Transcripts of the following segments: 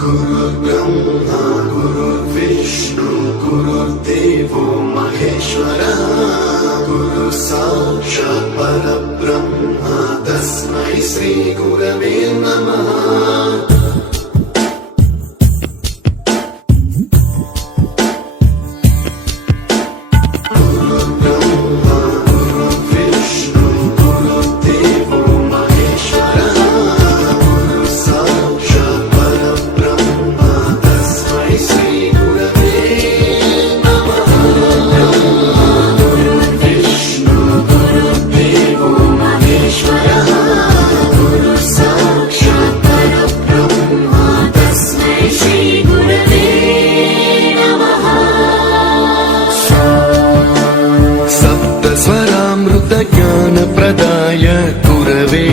गुरुर्ब्रह्मा गुरुर्विष्णु गुरुर्देवो महेश्वरः गुरु साक्षात् परब्रह्म तस्मै श्री गुरवे नमः। ज्ञान प्रदाय गुरवे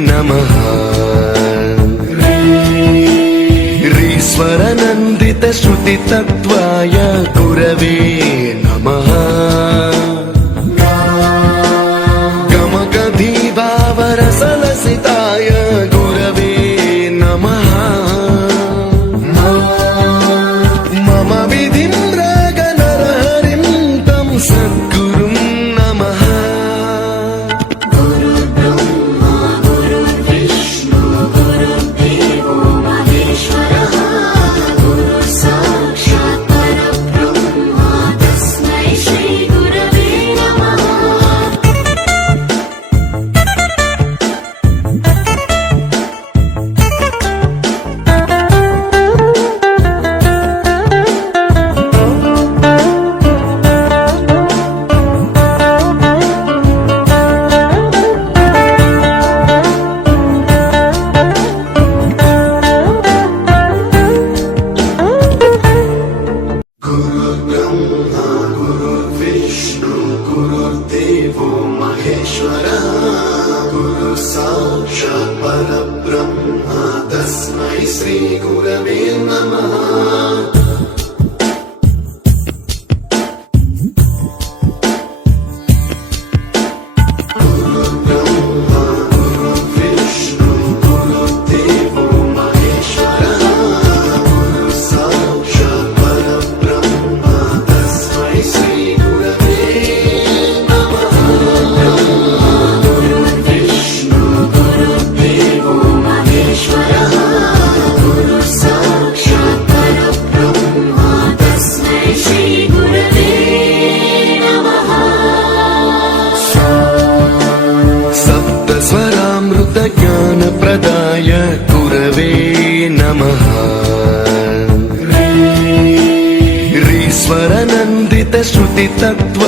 नमः। ईश्वर नंदित श्रुति तत्वाय गुरवे नमः। गमगधीभावरसलसिताय गुरवे नमः। मम विधिं रागनरहरिं तं सद्गुरुं नमः। गुरुर्ब्रह्मा गुरुर्विष्णु गुरुर्देवो महेश्वरः गुरु साक्षात् परब्रह्म तस्मै श्री गुरवे नमः। ज्ञान प्रदाय गुरवे नमः। ईश्वर नंदित श्रुति तत्व